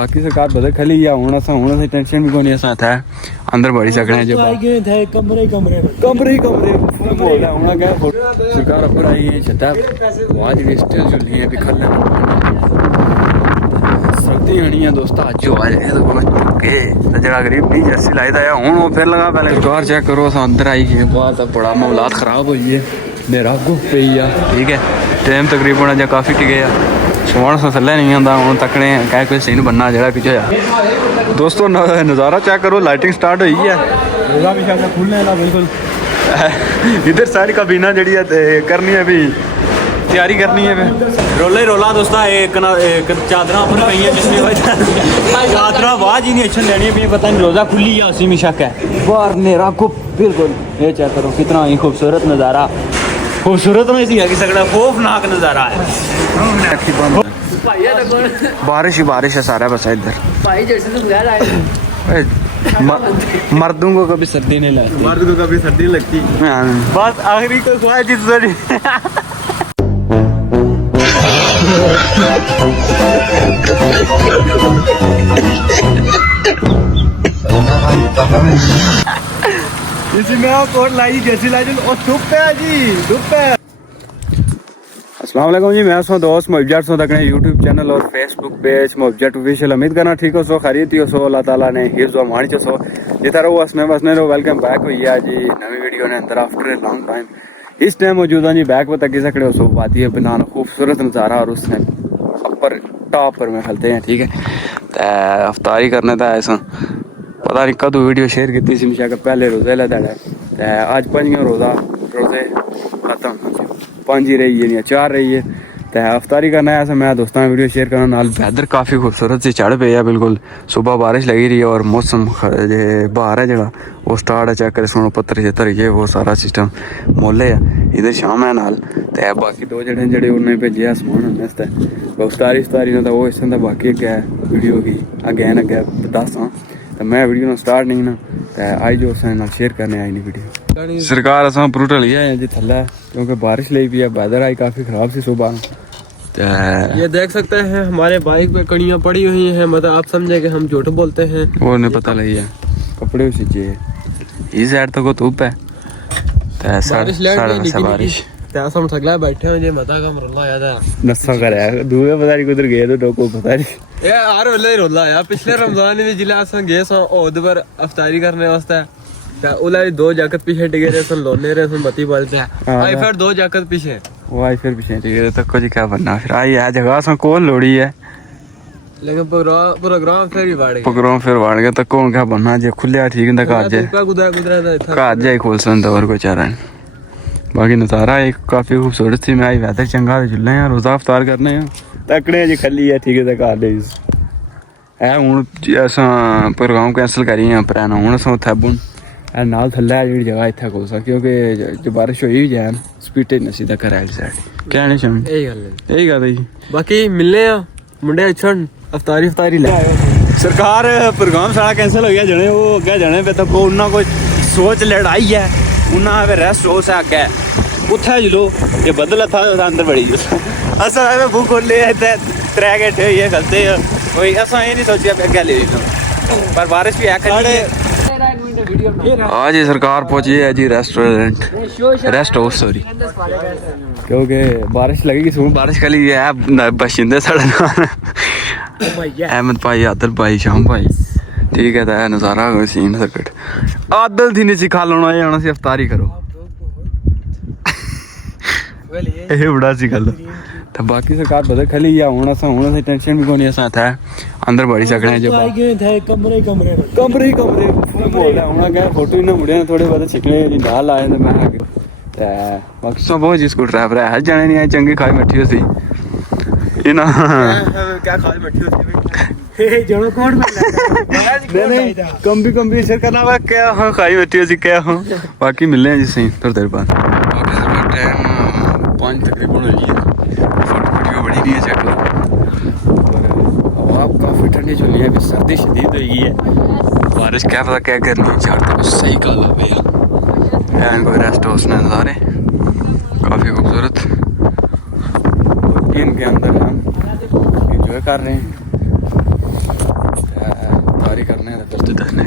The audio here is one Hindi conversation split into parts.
बाकी सरकार बदल खली या हूं से टेंशन भी कोनी असां था अंदर बढ़ी सकने जो कमरे होना क्या सरकार ऊपर आई है छता आज वेस्टेज चली है भी खलने सर्दी हनी है दोस्तों आज जो आज है तो के जगह गरीब नहीं जैसी लाइदा है हूं वो फिर लगा पहले सरकार चेक करो असां अंदर आई है बाहर तक बड़ा मामलात खराब हुई है मेरा गुफ पे ही ठीक है टाइम तकरीबन अज काफ़ी टिके सोन से थले नहीं आता हूँ तकने क्या कोई सीन बनना जरा पीछे होया दोस्तों नज़ारा चेक करो लाइटिंग स्टार्ट हुई है खुलने ना बिल्कुल इधर सारी काबीना जड़ी है करनी है भी तैयारी करनी है रोला ही रोला दोस्तों एक चादर उपर पई है जिसमें चादर आवाज ही नहीं अच्छी लेनी है पता नहीं रोज़ा खुली है उसी में शक है बाहर नेरा को बिल्कुल ये चेक करो कितना ही खूबसूरत नज़ारा खूबसूरत में इसी सकता खौफनाक नज़ारा है बारिश ही बारिश है सारा बस इधर मर्दों को कभी सर्दी नहीं लगती मर्द को कभी सर्दी नहीं लगती बस आखिरी को ख्वाहिश इसी में कोट लाई जैसी लाई और धूप पे जी धूप पे। अस्सलाम वालेकुम जी मैं दोस्त मुहब्बत सो तकने यूट्यूब चैनल और फेसबुक पेज मुहब्बत ऑफिशियल उम्मीद करना ठीक हो सो खरीदी हो सो अल्लाह ताला ने हिफ्ज़ व अमान सो जितना रहो बसने बसने रहो वेलकम बैक हुई है जी नवी वीडियो ने अंदर आफ्टर ए लॉन्ग टाइम इस टाइम मौजूदा जी बैक पर तक सकते हो सो वादी है बनाना खूबसूरत नज़ारा और उसने अपर टॉप पर में खलते हैं ठीक है तो अफ्तारी करने था ऐसा पता नहीं कदों वीडियो शेयर की थी शायद पहले रोज़े लदा है आज पंजियां रोज़े खत्म 5 ही रही है या 4 रही है तो अफ्तारी करना है ऐसा मैं दोस्तों वीडियो शेयर करना नाल वेदर काफ़ी खूबसूरत सी चढ़ पे है बिल्कुल सुबह बारिश लगी रही है और मौसम बाहर है जगह वो स्टार्ट है चेक कर सुनो पत्थर शत्तर ये वो सारा सिस्टम मोले है इधर शाम है नाल तो बाकी 2 जड़े उन्हें भेजे समान उन्हें अफ्तारी ने तो वो इस बाकी अगे वीडियो की अगे अगे दसा तो मैं वीडियो स्टार्ट नहीं ना तो आई जो शेयर करने आई नहीं वीडियो सरकार असा उपर ढली है जी थले क्योंकि बारिश लगी भी है वेदर आई काफ़ी ख़राब सी सुबह ये देख सकते हैं हमारे बाइक पे कड़ियाँ पड़ी हुई हैं मतलब आप समझे कि हम झूठ बोलते हैं वो नहीं पता लगी है कपड़े सीचे इस साइड तो को धूप है बारिश हम थकला बैठे हैं जे मता का रोला आया था नस्सा कर दूर पता नहीं किधर गए तो डोको पता नहीं ये हर वेले रोला आया पिछले रमजान में जिले असन गए सन ओद पर अफ्तारी करने वास्ते तो उला 2 जाकत पीछे टिके रहे सन लोने रहे सन बत्ती बोलते हैं आई फिर 2 जाकत पीछे वो आई फिर पीछे टिके तक को जी क्या बनना फिर आई है जगह सन कौन लोड़ी है लेकिन प्रोग्राम फिर वाड़ गया तो कौन क्या बनना जे खुलिया ठीक ना काज काज जाए खोल सन तो और को चारा बाकी नज़ारा एक काफ़ी खूबसूरत थी मैं आई वेदर चंगा चुले हैं रोज़ा अफ्तार करने तकड़े जी खली है ठीक है घर है हूँ असा प्रोग्राम कैंसल करी अपना हूँ अस उत्थे बुन नाल थल्ले जी जगह इतना कोसा क्योंकि जो बारिश हुई जाए स्पीड नहीं सीधा घर आली साइड क्या नहीं शाम यही गल है बाकी मिलने मुंडे अच्छा अफ्तारी ले सरकार प्रोग्राम सारा कैंसल हो गया जने वो अगे जाने पे तो उन्होंने कोई सोच लड़ाई है उन्हें रेस्ट हो से अगे उत्थे जलो ये बदल था अंदर बड़ी असा भूख खोले 3 घंटे हुई खलते कोई असा ये नहीं सोचा अगे ले पर बारिश भी है आज ही सरकार पहुंची है जी रेस्ट हाउस सॉरी क्योंकि बारिश लगेगी सुबह बारिश कली है बशिंदे साढ़े अहमद भाई आदिल भाई शाम भाई ठीक है तो नज़ारा सीन सर्किट आदिल थी नहीं सिखा लोना जाना सी अफ्तारी करो ये बड़ा सी गल तो बाकी सरकार बदल खली या हूं से टेंशन भी कोनी असा था अंदर बढ़ी सकने जो कमरे बोल रहा हूं क्या फोटो इन्हें मुड़े थोड़े बहुत छिकने जी डाल आए मैं बाकी सब बहुत जी स्कूटर ड्राइवर है हर जाने नहीं आए चंगी खाई मठी होती इना क्या खाई मठी होती जड़ो कोड नहीं कंपी शेयर करना वा क्या हां खाई मठी होती क्या हां बाकी मिलने हैं जी सही थोड़ी देर बाद बाकी सरकार टाइम 5 तकरीबन हुई है फोटो वीडियो बड़ी नहीं है चेक और अब काफ़ी ठंडी चली है अभी सर्दी शदीद हो गई है बारिश क्या पता क्या करनी चाहते कुछ सही कल भैया कोई रेस्ट हाउस नज़ारे काफ़ी खूबसूरत इनके अंदर हम इंजॉय कर रहे हैं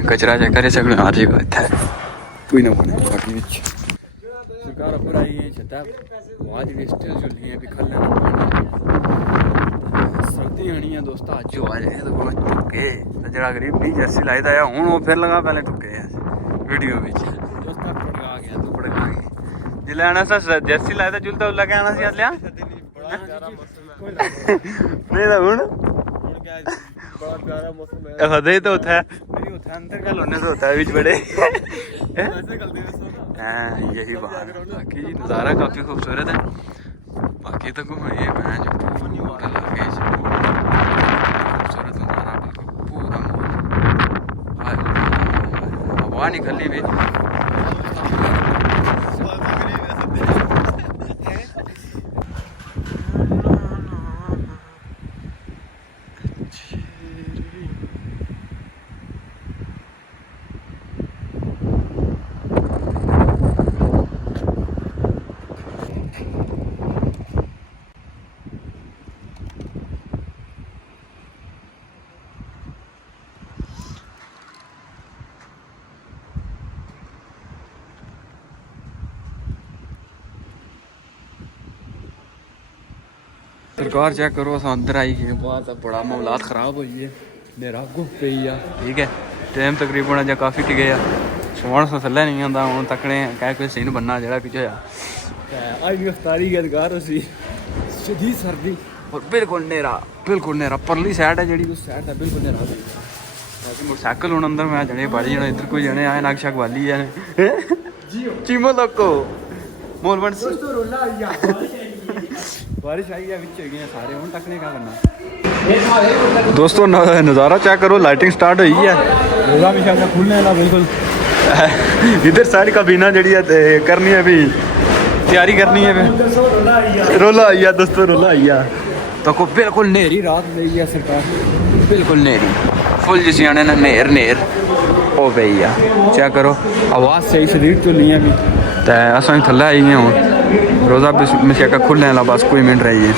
कचरा चेक करे सगळं हर जगह इत्थै कोई ना बने बाकी विच सरकार ऊपर आई है छता आज वेस्टेज जो लिए भी खल सर्दी आनी है दोस्त अज हो जाए तो कोई टुके जरा गरीब भी जर्सी लाइदा है हुन वो फिर लगा पहले टुके है वीडियो विच दोस्त पड़गा गया तू पड़गा गया जिले आना सा जर्सी लाइदा जुलता लगा आना सी लिया नहीं तो हुन बहुत प्यारा मौसम है हदे तो होता है नहीं होता अंदर का लोने से होता है बीच बड़े ऐसे कर दे हाँ यही बात है बाकी जी नज़ारा काफ़ी खूबसूरत है बाकी तो घूमिए मैं जो खूबसूरत नज़ारा बिल्कुल पूरा हवा निकली भी सरकार चेक करो अस अंदर आई गए बाहर तो बड़ा मामलात खराब हुई है मेरा गुफ पी आ ठीक है टाइम तकरीबन अज काफ़ी टिके आ सोन सो थल्ले नहीं आता हूँ तकने कह कोई सीन बनना जो कुछ होया अज भी अफ्तारी यादगार सी शदीद सर्दी और बिल्कुल नेरा परली साइड है जी उस साइड है बिल्कुल नेरा मोटरसाइकिल हूँ अंदर मैं जने बड़ी जने इधर कोई जने आए नग शग वाली है चीमो लोको मोलबन बारिश आई है विच गए सारे हूँ तकने क्या करना दोस्तों नज़ारा चेक करो लाइटिंग स्टार्ट हुई है रोज़ा भी शायद खुलने वाला बिल्कुल इधर साइड का बीना जड़ी है करनी है भी तैयारी करनी है रोला आई है दोस्तों रोला आई है तो को बिल्कुल नेरी रात ली है सरकार बिल्कुल नेरी फुल जिसी आने ना नेर ओ पई है चेक करो आवाज़ सही शरीर तो नहीं है भी तो असा थल्ले आई हैं हूँ रोज़ा भी का खुलने वाला बस कोई मिनट रही है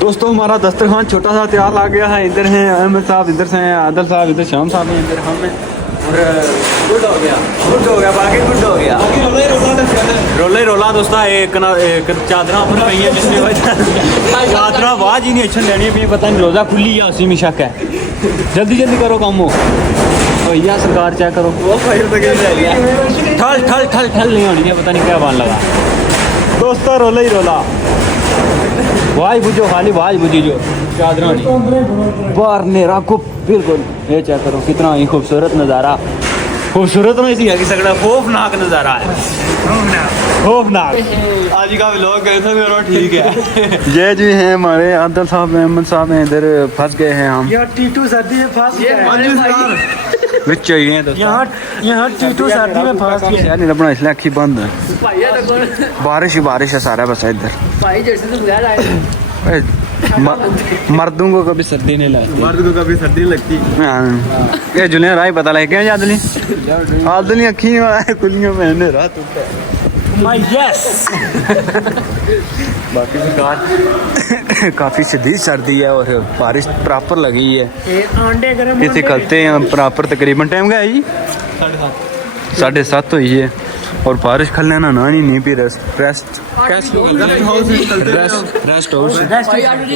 दोस्तों हमारा दस्तरखान छोटा सा तैयार आ गया है इधर हैं अहमद साहब इधर से हैं आदिल साहब इधर शाम साहब हैं इधर हम हैं और गुड हो गया बाकी गुड हो गया रोला ही रोला दोस्तों एक चादर पर पई है जिसमें चादर आवाज़ ही नहीं अच्छा लेनी पी पता नहीं रोज़ा खुली है उसी में शक है जल्दी करो काम हो भैया सरकार चेक करो ठल नहीं होनी है पता नहीं क्या बन लगा दोस्तों रोला ही रोला वाज बुझो खाली वाज बुझी जो चादर बाहर नेरा को बिल्कुल ये चेक करो कितना ही खूबसूरत नज़ारा खूबसूरत नहीं सी है कि सकड़ा खौफनाक नज़ारा है खौफनाक आज का व्लॉग कैसा करो ठीक है ये जी हैं हमारे आदिल साहब अहमद साहब हैं इधर फंस गए हैं हम यार टीटू सर्दी में फंस गया विच चाहिए यहाँ टीटू सर्दी में फंस गया यार नहीं अपना इसलिए अखी बंद है बारिश है सारा बस इधर भाई जैसे तो बुला रहा है मर्दों को कभी सर्दी नहीं लगती मर्द को कभी सर्दी लगती ये जुलिया राय पता लग गया आदली अखी खुलियों में रात यस बाकी सरकार काफ़ी शदीद सर्दी है और बारिश प्रॉपर लगी है अंडे गरम इतने कलते हैं प्रॉपर तकरीबन टाइम का है जी 7:30 हुई है और बारिश खलने ना नहीं भी रेस्ट हाउस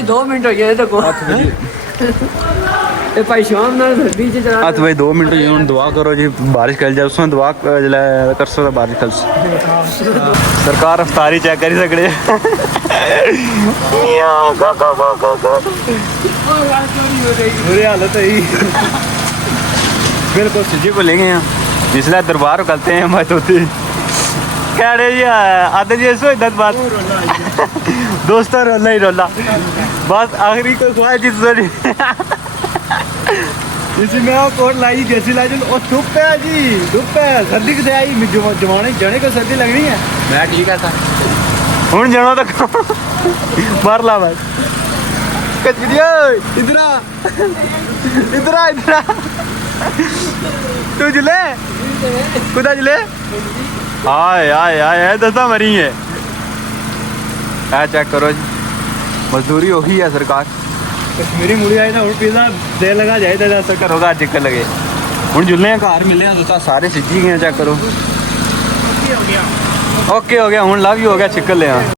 2 मिनट हो गए देखो ए भाई शाम ना सर्दी च चला हाथ भाई 2 मिनट जी दुआ करो जी बारिश कल जाए उसमें दुआ कर सो बारिश कल सरकार अफ्तारी चेक करी सकड़े बुरी हालत है बिल्कुल सजी को लेंगे हम इसलिए दरबार करते हैं मैं तो कह रहे जी आधे जी ऐसे दस बात दोस्तों रोला ही रोला बस आखिरी को खुआ जिस इसी में कोट लाई जैसी लाई और धूप है जी धूप है सर्दी कितने आई जमाने जने को सर्दी लगनी है मैं ठीक है था हूँ जाना तो मार ला बस कचरिया इधर तू जिले कुदा जिले आए दसा मरी है चेक करो जी मजदूरी वही है सरकार कश्मीरी मुड़ी आई ना पिज्जा दे लगा जाए तो करोगा जिक्र लगे ਹੁਣ ਜੁੱਲੇ ਘਰ ਮਿਲੇ ਆ ਤਾਂ ਸਾਰੇ ਸਿੱਜੀ ਗਏ ਚੈੱਕ ਕਰੋ ਓਕੇ ਹੋ ਗਿਆ ਹੁਣ ਲਵ ਯੂ ਹੋ ਗਿਆ ਛਿੱਕਲ ਲਿਆ